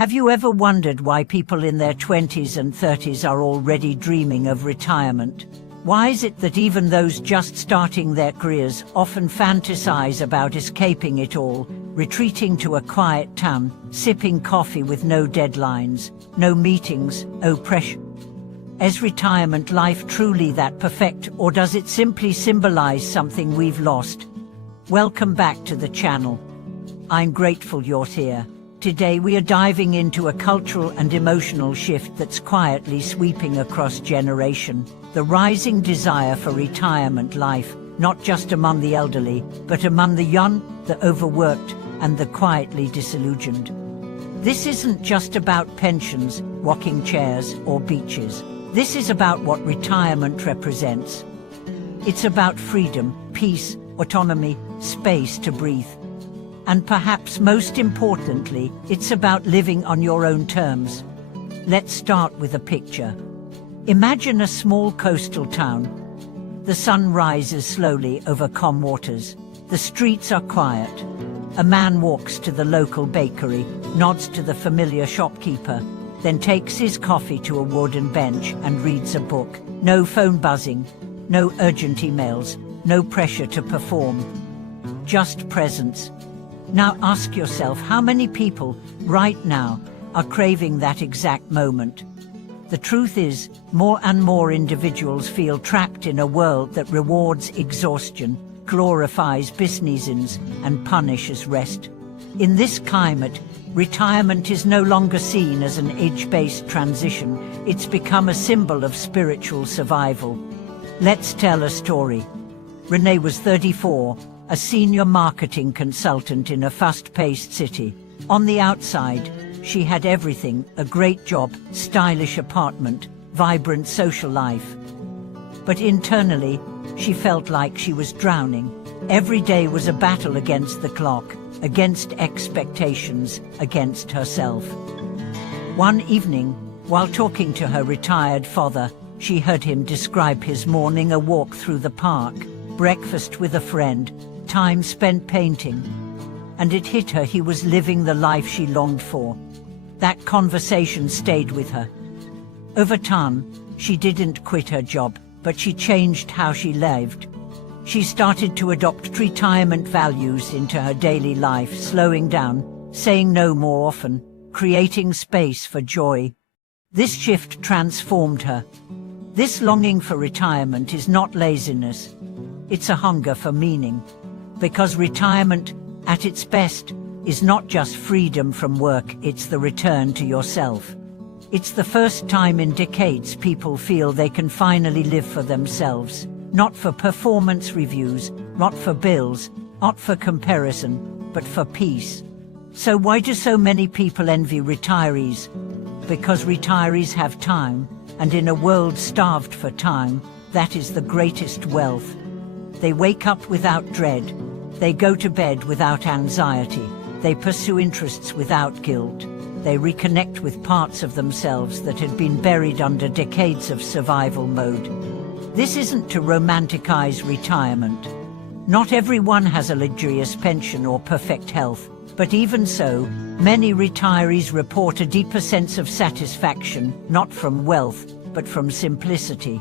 Have you ever wondered why people in their 20s and 30s are already dreaming of retirement? Why is it that even those just starting their careers often fantasize about escaping it all, retreating to a quiet town, sipping coffee with no deadlines, no meetings, no pressure? Is retirement life truly that perfect, or does it simply symbolize something we've lost? Welcome back to the channel. I'm grateful you're here. Today we are diving into a cultural and emotional shift that's quietly sweeping across generations. The rising desire for retirement life, not just among the elderly, but among the young, the overworked, and the quietly disillusioned. This isn't just about pensions, rocking chairs, or beaches. This is about what retirement represents. It's about freedom, peace, autonomy, space to breathe. And perhaps most importantly, it's about living on your own terms. Let's start with a picture. Imagine a small coastal town. The sun rises slowly over calm waters. The streets are quiet. A man walks to the local bakery, nods to the familiar shopkeeper, then takes his coffee to a wooden bench and reads a book. No phone buzzing, no urgent emails, no pressure to perform. Just presence. Now ask yourself, how many people, right now, are craving that exact moment? The truth is, more and more individuals feel trapped in a world that rewards exhaustion, glorifies business and punishes rest. In this climate, retirement is no longer seen as an age-based transition. It's become a symbol of spiritual survival. Let's tell a story. Renee was 34, a senior marketing consultant in a fast-paced city. On the outside, she had everything: a great job, stylish apartment, vibrant social life. But internally, she felt like she was drowning. Every day was a battle against the clock, against expectations, against herself. One evening, while talking to her retired father, she heard him describe his morning: a walk through the park, breakfast with a friend, time spent painting. And it hit her, he was living the life she longed for. That conversation stayed with her. Over time, she didn't quit her job, but she changed how she lived. She started to adopt retirement values into her daily life, slowing down, saying no more often, creating space for joy. This shift transformed her. This longing for retirement is not laziness. It's a hunger for meaning. Because retirement, at its best, is not just freedom from work, it's the return to yourself. It's the first time in decades people feel they can finally live for themselves, not for performance reviews, not for bills, not for comparison, but for peace. So why do so many people envy retirees? Because retirees have time, and in a world starved for time, that is the greatest wealth. They wake up without dread. They go to bed without anxiety. They pursue interests without guilt. They reconnect with parts of themselves that had been buried under decades of survival mode. This isn't to romanticize retirement. Not everyone has a luxurious pension or perfect health, but even so, many retirees report a deeper sense of satisfaction, not from wealth, but from simplicity.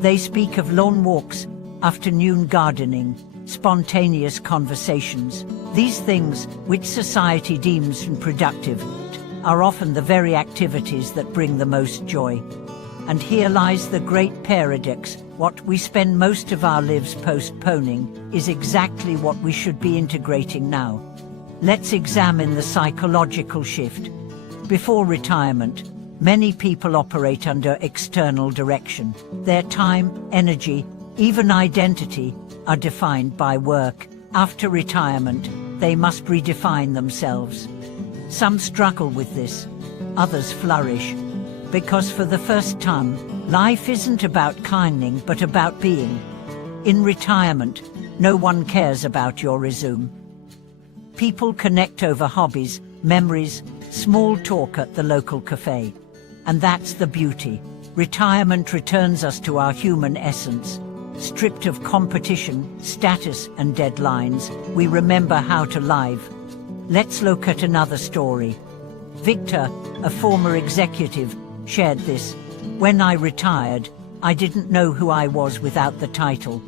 They speak of long walks, afternoon gardening, spontaneous conversations. These things, which society deems unproductive, are often the very activities that bring the most joy. And here lies the great paradox: what we spend most of our lives postponing is exactly what we should be integrating now. Let's examine the psychological shift. Before retirement, many people operate under external direction. Their time, energy, even identity are defined by work. After retirement, they must redefine themselves. Some struggle with this, others flourish, because for the first time, life isn't about kindling but about being. In retirement, no one cares about your resume. People connect over hobbies, memories, small talk at the local cafe. And that's the beauty. Retirement returns us to our human essence. Stripped of competition, status and deadlines, we remember how to live. Let's look at another story. Victor, a former executive, shared this. When I retired, I didn't know who I was without the title.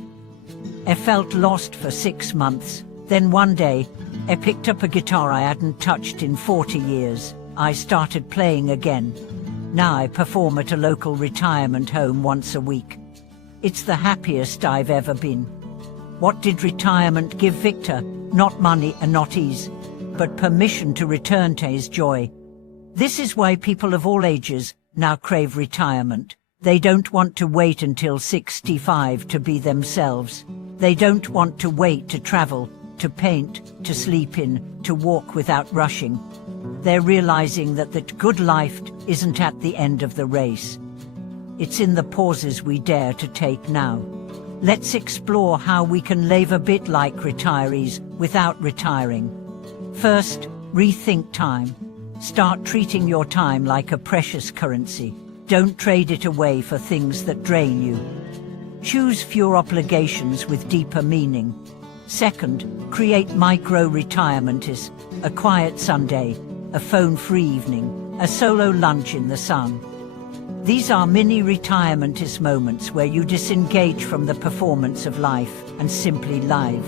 I felt lost for 6 months. Then one day, I picked up a guitar I hadn't touched in 40 years. I started playing again. Now I perform at a local retirement home once a week. It's the happiest I've ever been. What did retirement give Victor? Not money and not ease, but permission to return to his joy. This is why people of all ages now crave retirement. They don't want to wait until 65 to be themselves. They don't want to wait to travel, to paint, to sleep in, to walk without rushing. They're realizing that the good life isn't at the end of the race. It's in the pauses we dare to take now. Let's explore how we can live a bit like retirees without retiring. First, rethink time. Start treating your time like a precious currency. Don't trade it away for things that drain you. Choose fewer obligations with deeper meaning. Second, create micro-retirements, a quiet Sunday, a phone-free evening, a solo lunch in the sun. These are mini-retirement moments where you disengage from the performance of life and simply live.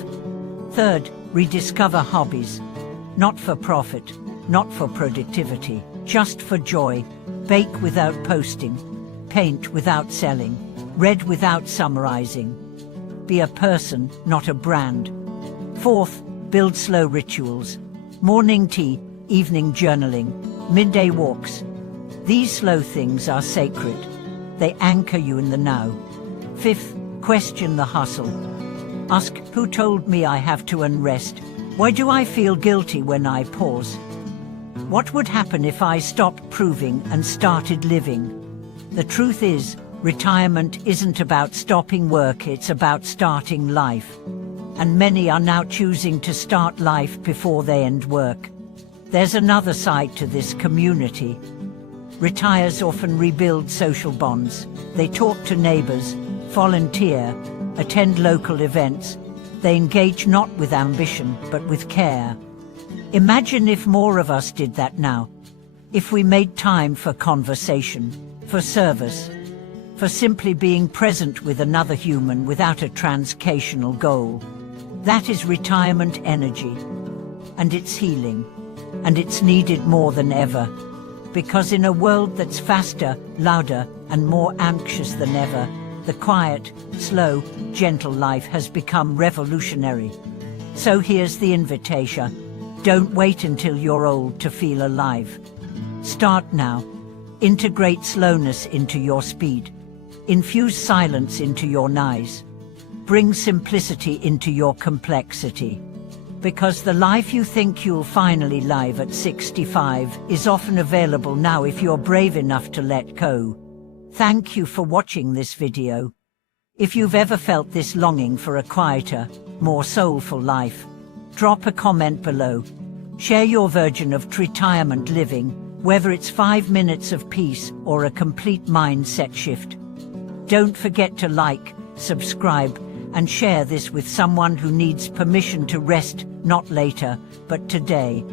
Third, rediscover hobbies. Not for profit, not for productivity, just for joy. Bake without posting, paint without selling, read without summarizing. Be a person, not a brand. Fourth, build slow rituals. Morning tea, evening journaling, midday walks. These slow things are sacred. They anchor you in the now. Fifth, question the hustle. Ask, who told me I have to unrest? Why do I feel guilty when I pause? What would happen if I stopped proving and started living? The truth is, retirement isn't about stopping work, it's about starting life. And many are now choosing to start life before they end work. There's another side to this community. Retirees often rebuild social bonds. They talk to neighbors, volunteer, attend local events. They engage not with ambition, but with care. Imagine if more of us did that now. If we made time for conversation, for service, for simply being present with another human without a transactional goal. That is retirement energy. And it's healing. And it's needed more than ever. Because in a world that's faster, louder, and more anxious than ever, the quiet, slow, gentle life has become revolutionary. So here's the invitation. Don't wait until you're old to feel alive. Start now. Integrate slowness into your speed. Infuse silence into your noise. Bring simplicity into your complexity. Because the life you think you'll finally live at 65 is often available now if you're brave enough to let go. Thank you for watching this video. If you've ever felt this longing for a quieter, more soulful life, drop a comment below. Share your version of retirement living, whether it's 5 minutes of peace or a complete mindset shift. Don't forget to like, subscribe, and share this with someone who needs permission to rest, not later, but today.